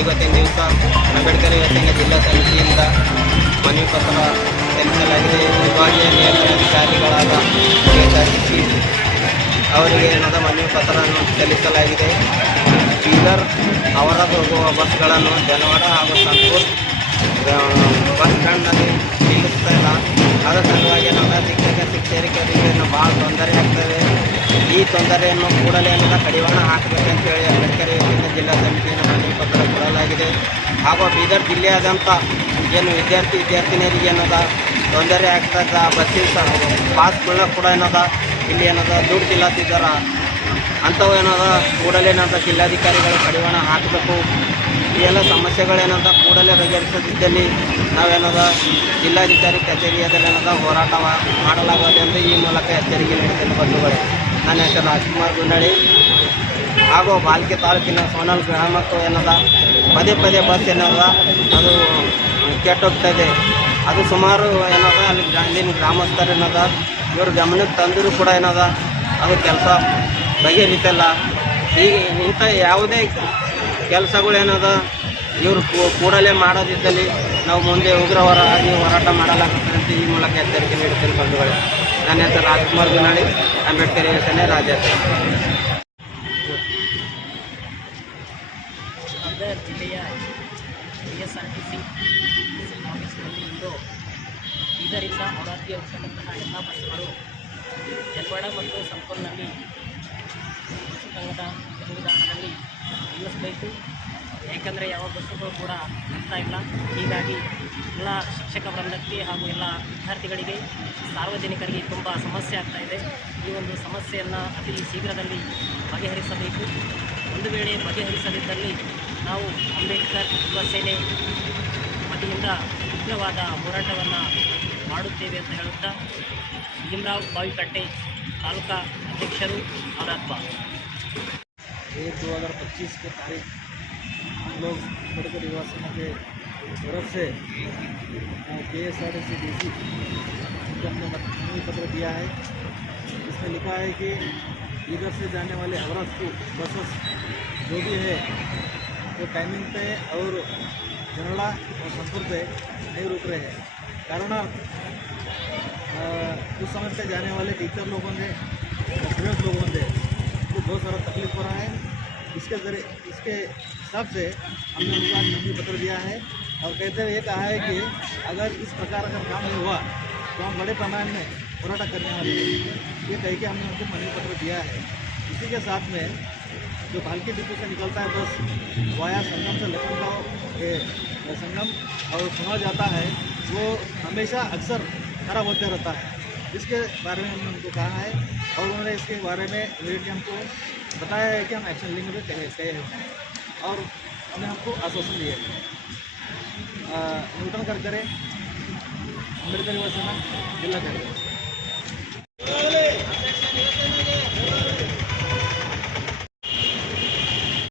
ಇವತ್ತಿನ ದಿವಸ ಅಂಬೇಡ್ಕರ್ ಯೋಜನೆ ಜಿಲ್ಲಾ ಸಮಿತಿಯಿಂದ ಮನವಿ ಪತ್ರ ಸಲ್ಲಿಸಲಾಗಿದೆ. ವಿಭಾಗೀಯ ನಿಯಂತ್ರಣಾಧಿಕಾರಿಗಳಾದ ಸಿ ಅವರಿಗೆ ಏನಾದ ಮನವಿ ಪತ್ರವನ್ನು ಸಲ್ಲಿಸಲಾಗಿದೆ. ಬೀದರ್ ಅವರದ್ದು ಹೋಗುವ ಬಸ್ಗಳನ್ನು ಜನವಾಡ ಹಾಗೂ ಸಂತೂರ್ ಬಸ್ ಸ್ಟ್ಯಾಂಡ್ನಲ್ಲಿ ನಿಲ್ಲಿಸ್ತಾ ಇಲ್ಲ. ಅದರ ಸಲುವಾಗಿ ನಮ್ಮ ಶಿಕ್ಷಕ ಶಿಕ್ಷಕರಿಗೆ ಭಾಳ ತೊಂದರೆ ಆಗ್ತದೆ ಈ ತೊಂದರೆಯನ್ನು ಕೂಡಲೇ ಎಲ್ಲ ಕಡಿವಾಣ ಹಾಕಬೇಕಂತೇಳಿ ಅಂಬೇಡ್ಕರ್ ಯೋಜನೆ ಜಿಲ್ಲಾ ಸಮಿತಿಯನ್ನು ಮನವಿ ಪತ್ರ ಕೊಡಲಾಗಿದೆ. ಹಾಗೂ ಬೀದರ್ ಜಿಲ್ಲೆಯಾದಂಥ ಏನು ವಿದ್ಯಾರ್ಥಿ ವಿದ್ಯಾರ್ಥಿನಿಯರಿಗೆ ಏನದ ತೊಂದರೆ ಆಗ್ತದ ಬಸ್ಸಿನ ಪಾಸ್ಗಳನ್ನ ಕೂಡ ಏನದ, ಇಲ್ಲಿ ಏನದ ದುಡ್ಡು ತಿಲ್ಲತ್ತಿದ್ದಾರ ಅಂಥವು ಏನದ ಕೂಡಲೇ ಏನಂತ ಜಿಲ್ಲಾಧಿಕಾರಿಗಳು ಕಡಿವಾಣ ಹಾಕಬೇಕು. ಈ ಎಲ್ಲ ಸಮಸ್ಯೆಗಳೇನಂತ ಕೂಡಲೇ ಬಗೆಹರಿಸದಿದ್ದಲ್ಲಿ ನಾವೇನದ ಜಿಲ್ಲಾಧಿಕಾರಿ ಕಚೇರಿಯಲ್ಲಿ ಏನದ ಹೋರಾಟ ಮಾಡಲಾಗುವುದು ಎಂದು ಈ ಮೂಲಕ ಎಚ್ಚರಿಕೆ ನೀಡುತ್ತೇನೆ ಬಂಧುಗಳೇ. ನನ್ನ ಹೆಸರು ರಾಜ್ಕುಮಾರ್ ಗುಂಡಳಿ ಹಾಗೂ ಬಾಲ್ಕೆ ತಾಲೂಕಿನ ಸೋನಲ್ ಗ್ರಾಮಕ್ಕೂ ಏನದ, ಪದೇ ಪದೇ ಬಸ್ ಏನದ, ಅದು ಕೆಟ್ಟೋಗ್ತದೆ ಅದು ಸುಮಾರು ಏನದ, ಅಲ್ಲಿ ಅಲ್ಲಿನ ಗ್ರಾಮಸ್ಥರು ಏನದ, ಇವರು ಗಮನಕ್ಕೆ ತಂದರೂ ಕೂಡ ಏನದ, ಅದು ಕೆಲಸ ಬಗೆಹರಿತಲ್ಲ. ಈಗ ಇಂಥ ಯಾವುದೇ ಕೆಲಸಗಳೇನದ ಇವರು ಕೂಡಲೇ ಮಾಡೋದಿದ್ದಲ್ಲಿ ನಾವು ಮುಂದೆ ಉಗ್ರವರ ಆಗಿ ಹೋರಾಟ ಮಾಡಲಾಗುತ್ತದೆ ಅಂತ ಈ ಮೂಲಕ ಎಚ್ಚರಿಕೆ ನೀಡುತ್ತೇನೆ ಬಂಧುಗಳೇ. ನನ್ನ ಹೆಸರು ರಾಜ್ಕುಮಾರ್ ಗುನಾಳಿ ಅಂಬೇಡ್ಕರ್ ಯೋಜನೆ ರಾಜ್ಯಾಧ್ಯಕ್ಷ. ಬೀದರ್ ಜಿಲ್ಲೆಯ K S R T C ಆಫೀಸ್ನಲ್ಲಿ ಇಂದು ಬೀದರಿಂದ ಔರಾದ್ಗೆ ಹೋಗ್ತಕ್ಕಂತಹ ಎಲ್ಲ ಬಸ್ಸುಗಳು ಜನ್ವಾಡ ಮತ್ತು ಬಸ್ ಸಂಘದ ನಿಲ್ದಾಣದಲ್ಲಿ ನಿಲ್ಲಿಸಬೇಕು. ಏಕೆಂದರೆ ಯಾವ ಬಸ್ಸುಗಳು ಕೂಡ ಆಗ್ತಾ ಇಲ್ಲ ಹೀಗಾಗಿ ಎಲ್ಲ ಶಿಕ್ಷಕ ವೃಂದಕ್ಕೆ ಹಾಗೂ ಎಲ್ಲ ವಿದ್ಯಾರ್ಥಿಗಳಿಗೆ ಸಾರ್ವಜನಿಕರಿಗೆ ತುಂಬ ಸಮಸ್ಯೆ ಆಗ್ತಾ ಇದೆ ಈ ಒಂದು ಸಮಸ್ಯೆಯನ್ನು ಅತಿ ಶೀಘ್ರದಲ್ಲಿ ಬಗೆಹರಿಸಬೇಕು ಒಂದು ವೇಳೆ ಬಗೆಹರಿಸದಿದ್ದಲ್ಲಿ ನಾವು ಅಂಬೇಡ್ಕರ್ ಯುವ ಸೇನೆ ವತಿಯಿಂದ ಉಗ್ರವಾದ ಹೋರಾಟವನ್ನು ಮಾಡುತ್ತೇವೆ ಅಂತ ಹೇಳುತ್ತಾ ಭೀಮರಾವ್ ಬಾವಿಕಟ್ಟೆ ತಾಲೂಕಾ ಅಧ್ಯಕ್ಷರು ಔರಾದ್ವಾ एक दो हज़ार पच्चीस के तारीख हम लोग अंबेडकर युवा सेना के तरफ़ से K S R C D C हमने मनवी पत्र दिया है। इसमें लिखा है कि इधर से जाने वाले अवरत को बसेस जो भी है, वो तो टाइमिंग पे और जनड़ा और संतुर पे नहीं रुक रहे हैं। कारण उस समय पे जाने वाले टीचर लोगों ने स्टूडेंट्स लोगों ने को बहुत सारा तकलीफ़ हो रहा है। इसके ज़रिए, इसके हिसाब से हमने उनको आज मंजूरी पत्र दिया है और कहते हुए ये कहा है कि अगर इस प्रकार अगर काम नहीं हुआ तो हम बड़े पैमाने में होराटा करने वाले हैं। ये कह के हमने उनको मंजूरी पत्र दिया है। इसी के साथ में जो भालकी डिपो से निकलता है बस वाया संगम से लखनऊ के संगम और सुना जाता है, वो हमेशा अक्सर खराब होते रहता है। इसके बारे में हमने उनको कहा है और उन्होंने इसके बारे में हमको बताया है कि हम एक्शन लेंगे कहे हैं। और उन्होंने हमको आश्वासन दिया है। न्यूटन कर करें अंबेडकर युवा सेना जिला करें